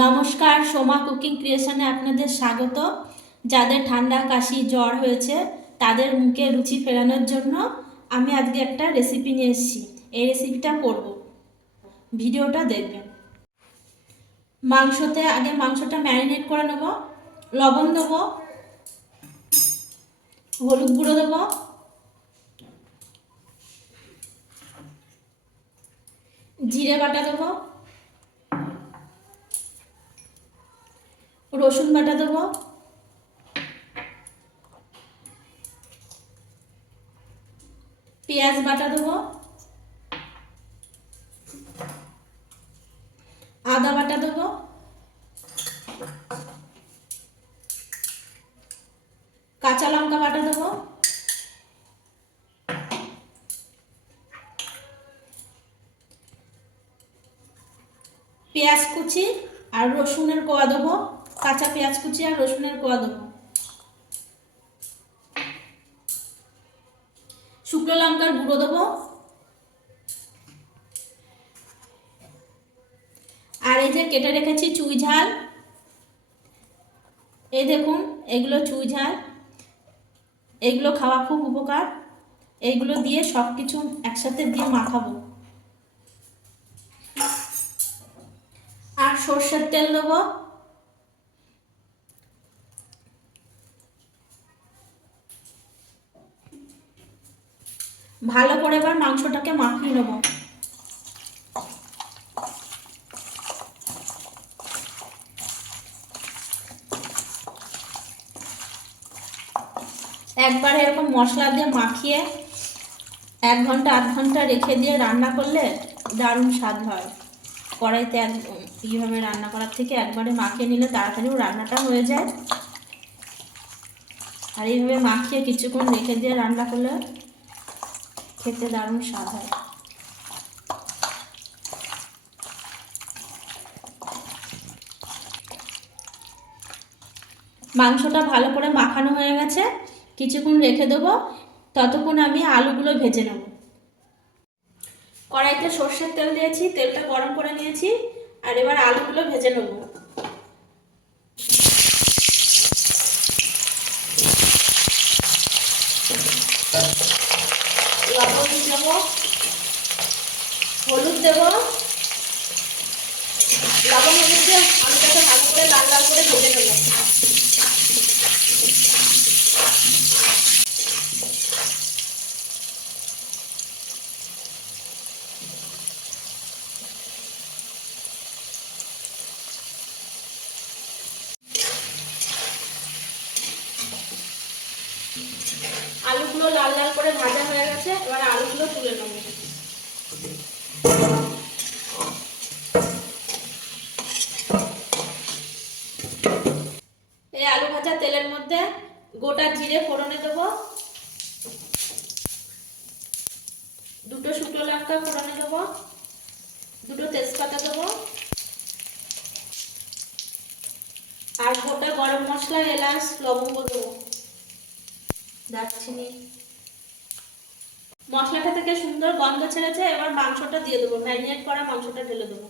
নমস্কার, সোমা কুকিং ক্রিয়েশনে আপনাদের স্বাগত। যাদের ঠান্ডা, কাশি, জ্বর হয়েছে, তাদের মুখে রুচি ফেরানোর জন্য আমি আজকে একটা রেসিপি নিয়ে এসেছি। এই রেসিপিটা করব। ভিডিওটা দেখবেন। মাংসতে আগে মাংসটা ম্যারিনেট করে নেব, লবণ দেবো, হলুদ গুঁড়ো দেবো, জিরে বাটা দেবো রসুন বাটা দেবো। পেঁয়াজ বাটা দেবো। আদা বাটা দেবো। কাঁচা লঙ্কা বাটা দেবো। পেঁয়াজ কুচি আর রসুনের কোয়া দেবো। কাঁচা পেঁয়াজ কুচি আর রসুনের কোয়া দেবো। শুকনো লঙ্কার গুঁড়ো দেবো। আর এই যে কেটে রেখেছি চুই ঝাল। এই দেখুন, এগুলো চুই ঝাল। এগুলো খাওয়া খুব উপকার। এইগুলো দিয়ে সব কিছু একসাথে দিয়ে মাখাবো। আর সর্ষের তেল দেবো। ভালো করে এবার মাংসটাকে মাখিয়ে নেব। একবার এরকম মশলা দিয়ে মাখিয়ে এক ঘণ্টা, আধ ঘণ্টা রেখে দিয়ে রান্না করলে দারুণ স্বাদ হয়। কড়াইতে এক, এইভাবে রান্না করার থেকে একবারে মাখিয়ে নিলে তাড়াতাড়িও রান্নাটা হয়ে যায়। আর এইভাবে মাখিয়ে কিছুক্ষণ রেখে দিয়ে রান্না করলে খেতে দারুণ স্বাদ হয়। মাংসটা ভালো করে মাখানো হয়ে গেছে। কিছুক্ষণ রেখে দেবো। ততক্ষণ আমি আলুগুলো ভেজে নেব। কড়াইতে সর্ষের তেল দিয়েছি, তেলটা গরম করে নিয়েছি, আর এবার আলুগুলো ভেজে নেব। লবণ দেব। হলুদ দেব। লবণ হলুদ দিয়ে আলুটাকে ভালো করে লাল লাল করে ভেজে নেব আলুগুলো লাল লাল করে ভাজা হয়ে গেছে এবার আলুগুলো তুলে নেব এই আলু ভাজা তেলের মধ্যে গোটা জিরে ফোড়নে দেব। দুটো শুকনো লঙ্কা ফোড়নে দেবো। দুটো তেজপাতা দেবো। আর গোটা গরম মশলা, এলাচ, লবঙ্গ দেবো। দারচিনি। মশলাটা থেকে সুন্দর গন্ধ ছেড়েছে এবার মাংসটা দিয়ে দেবো ম্যারিনেট করা মাংসটা ঢেলে দেবো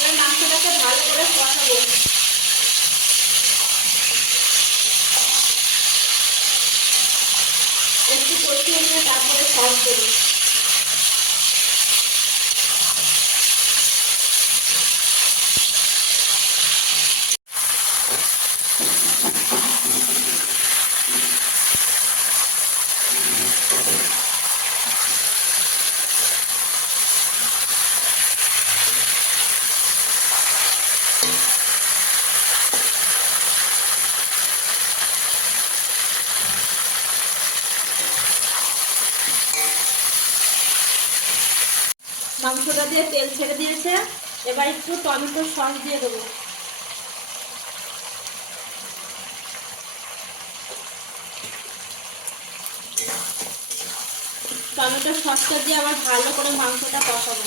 এবার মাংসটাকে ভালো করে কষাবো তারপরে সস দেবো দিয়ে তেল ছেড়ে দিয়েছে। এবার একটু টমেটোর সস দিয়ে দেবো। টমেটোর সসটা দিয়ে আবার ভালো করে মাংসটা কষাবো।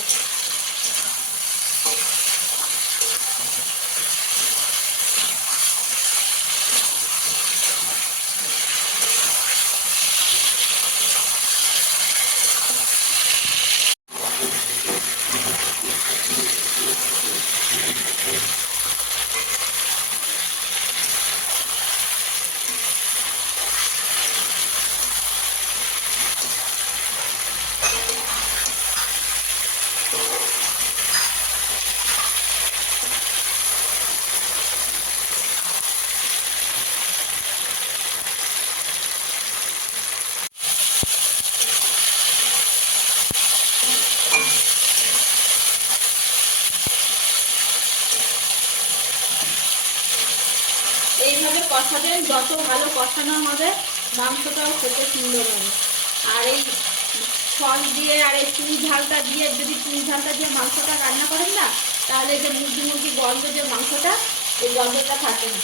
এইভাবে কষাবেন যত ভালো কষানো হবে, মাংসটাও খেতে সুন্দর হবে। আর এই সস দিয়ে আর এই চুড়ি ঝালটা দিয়ে যদি চুড়ি ঝালটা দিয়ে মাংসটা রান্না করেন না, তাহলে যে মুরগি মুরগি গন্ধ যে মাংসটা, এই গন্ধটা থাকে না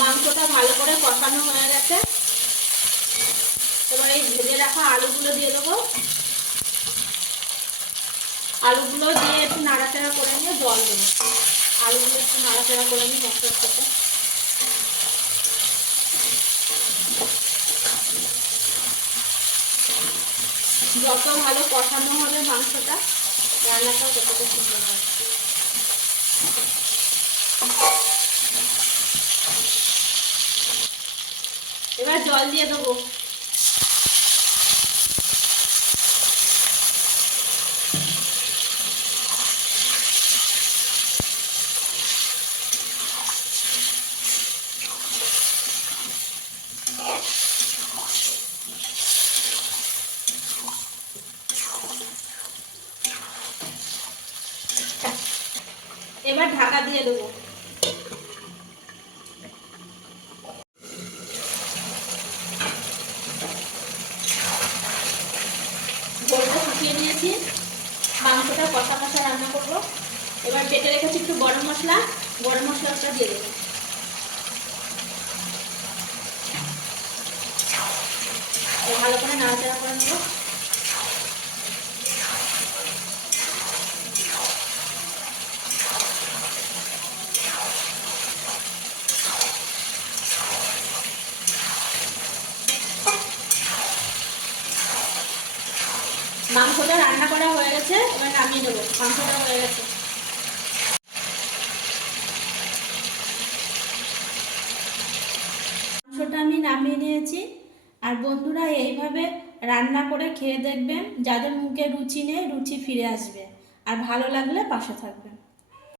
মাংসটা ভালো করে কষানো হয়ে গেছে এবার এই ভেজে রাখা আলুগুলো দিয়ে দেবো। আলুগুলো দিয়ে একটু নাড়াচাড়া করে নিয়ে জল দেবো। আলুগুলো একটু নাড়াচাড়া করে নিয়ে মশলার সাথে। যত ভালো কষানো হবে মাংসটা, রান্নাটা ততটা সুন্দর হবে। এবার জল দিয়ে দেবো। এবার ঢাকা দিয়ে দেবো। শুকিয়ে নিয়েছি। মাংসটা কষা কষা রান্না করব। এবার বেটে রেখেছি একটু গরম মশলা। গরম মশলাটা দিয়ে দেবো। ভালো করে নাড়াচাড়া করে নেব মাংসটা রান্না করা হয়ে গেছে এবার নামিয়ে দেবো মাংসটা আমি নামিয়ে নিয়েছি। আর বন্ধুরা, এইভাবে রান্না করে খেয়ে দেখবেন, যাদের মুখে রুচি নেই, রুচি ফিরে আসবে। আর ভালো লাগলে পাশে থাকবেন।